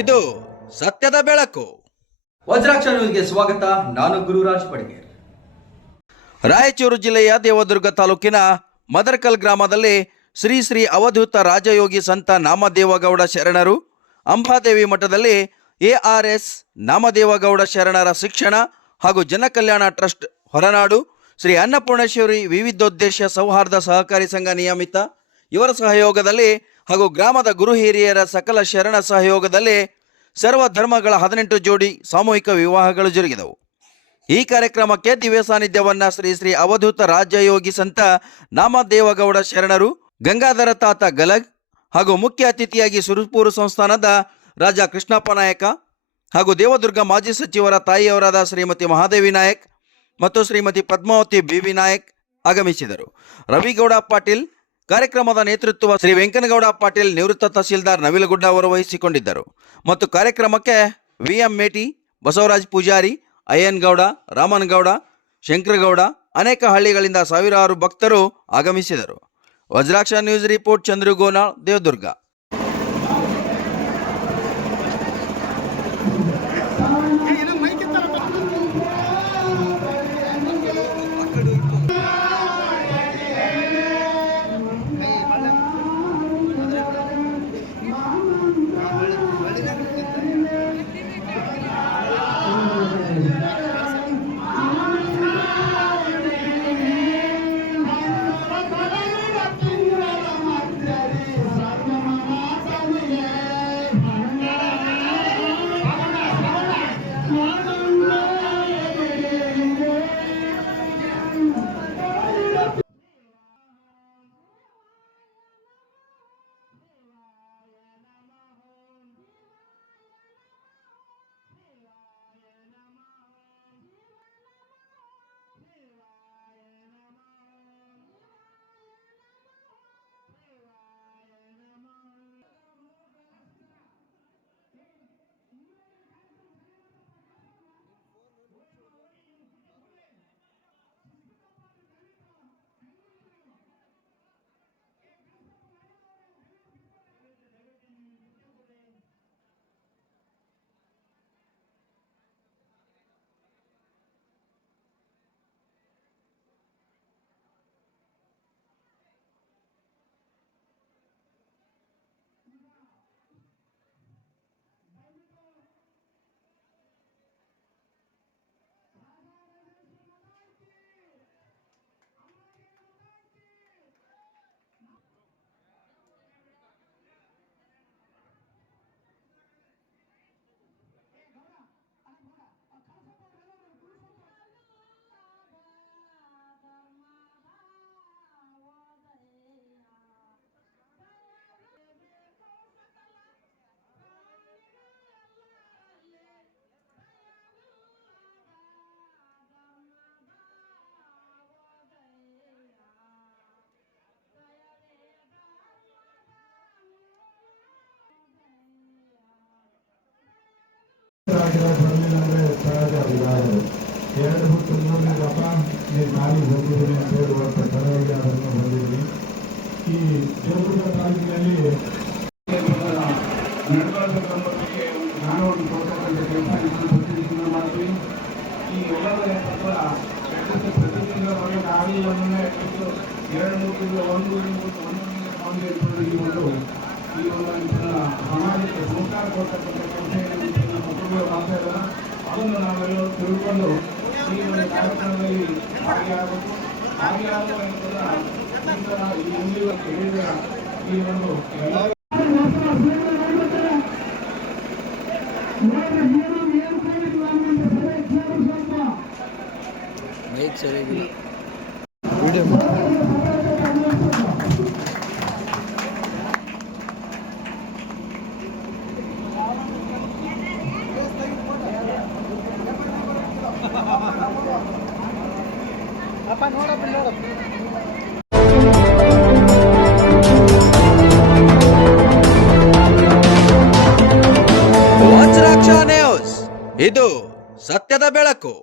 ಇದು ಸತ್ಯದ ಬೆಳಕು. ವಜ್ರಾಕ್ಷ ನ್ಯೂಸ್ಗೆ ಸ್ವಾಗತ. ನಾನು ಗುರುರಾಜ್ ಪಡಿಗೇರ್. ರಾಯಚೂರು ಜಿಲ್ಲೆಯ ದೇವದುರ್ಗ ತಾಲೂಕಿನ ಮದರ್ಕಲ್ ಗ್ರಾಮದಲ್ಲಿ ಶ್ರೀ ಶ್ರೀ ಅವಧೂತ ರಾಜಯೋಗಿ ಸಂತ ನಾಮದೇವಗೌಡ ಶರಣರು ಅಂಬಾದೇವಿ ಮಠದಲ್ಲಿ ARS ನಾಮದೇವಗೌಡ ಶರಣರ ಶಿಕ್ಷಣ ಹಾಗೂ ಜನಕಲ್ಯಾಣ ಟ್ರಸ್ಟ್ ಹೊರನಾಡು ಶ್ರೀ ಅನ್ನಪೂರ್ಣೇಶ್ವರಿ ವಿವಿಧೋದ್ದೇಶ ಸೌಹಾರ್ದ ಸಹಕಾರಿ ಸಂಘ ನಿಯಮಿತ ಇವರ ಸಹಯೋಗದಲ್ಲಿ ಹಾಗೂ ಗ್ರಾಮದ ಗುರು ಹಿರಿಯರ ಸಕಲ ಶರಣ ಸಹಯೋಗದಲ್ಲಿ ಸರ್ವ ಧರ್ಮಗಳ 18 ಜೋಡಿ ಸಾಮೂಹಿಕ ವಿವಾಹಗಳು ಜರುಗಿದವು. ಈ ಕಾರ್ಯಕ್ರಮಕ್ಕೆ ದಿವ್ಯ ಸಾನ್ನಿಧ್ಯವನ್ನ ಶ್ರೀ ಶ್ರೀ ಅವಧೂತ ರಾಜಯೋಗಿ ಸಂತ ನಾಮದೇವಗೌಡ ಶರಣರು, ಗಂಗಾಧರ ತಾತ ಗಲಗ್ ಹಾಗೂ ಮುಖ್ಯ ಅತಿಥಿಯಾಗಿ ಸುರಪೂರು ಸಂಸ್ಥಾನದ ರಾಜ ಕೃಷ್ಣಪ್ಪ ನಾಯಕ ಹಾಗೂ ದೇವದುರ್ಗ ಮಾಜಿ ಸಚಿವರ ತಾಯಿಯವರಾದ ಶ್ರೀಮತಿ ಮಹಾದೇವಿ ನಾಯಕ್ ಮತ್ತು ಶ್ರೀಮತಿ ಪದ್ಮಾವತಿ ಬಿವಿ ನಾಯಕ್ ಆಗಮಿಸಿದರು. ರವಿಗೌಡ ಪಾಟೀಲ್ ಕಾರ್ಯಕ್ರಮದ ನೇತೃತ್ವ ಶ್ರೀ ವೆಂಕನಗೌಡ ಪಾಟೀಲ್ ನಿವೃತ್ತ ತಹಸೀಲ್ದಾರ್ ನವಿಲಗುಡ್ಡ ಅವರು ವಹಿಸಿಕೊಂಡಿದ್ದರು ಮತ್ತು ಕಾರ್ಯಕ್ರಮಕ್ಕೆ VM ಮೇಟಿ, ಬಸವರಾಜ್ ಪೂಜಾರಿ, ಅಯ್ಯನ್ ಗೌಡ, ರಾಮನ್ ಗೌಡ, ಶಂಕರಗೌಡ, ಅನೇಕ ಹಳ್ಳಿಗಳಿಂದ ಸಾವಿರಾರು ಭಕ್ತರು ಆಗಮಿಸಿದರು. Vajraksha news report, ಚಂದ್ರಗೋನಾಳ್, Devadurga. ಎರಡು ಹೊತ್ತು ನೋಡಿದಪ್ಪ ನೀವು ಖಾಲಿ ಬಂದಿದ್ದೀನಿ ಅಂತ ಹೇಳಿ ವರ್ಷ ತರವಾಗಿ ಅದನ್ನು ಬಂದಿದ್ವಿ. ಈ ದೇವದುರ್ಗ ತಾಲೂಕಿನಲ್ಲಿ ನಡೆದಾಟಕ್ಕೆ ನಾನು ಒಂದು ಕೊಡ್ತಕ್ಕಂಥ ಕೆಲಸ ಮಾಡ್ತೀವಿ. ಈ ಎಲ್ಲರ ಪ್ರತಿ ತಿಂಗಳ ಒಳಗೆ ನಾವೆಲ್ಲವನ್ನೇ 2-3 ತಿಂಗಳು ಒಂದು ಈ ಒಂದು ಸಮಾಜಕ್ಕೆ ಸಂಸ್ಕಾರ ಕೊಡ್ತಕ್ಕಂಥ ಕೆಲಸ ನಮ್ಮ ಮಕ್ಕಳು ಮಾಡ್ತಾ ಇದ್ದಾರೆ. ಅದನ್ನು ನಾವೆಲ್ಲರೂ ತಿಳ್ಕೊಂಡು ಈ ಒಂದು ಕಾರ್ಯಕ್ರಮದಲ್ಲಿ ಭಾಗಿಯಾಗಬೇಕು. ಭಾಗಿಯಾಗುವ ಈ ಒಂದು ವಜ್ರಾಕ್ಷ ನ್ಯೂಸ್, ಇದು ಸತ್ಯದ ಬೆಳಕು.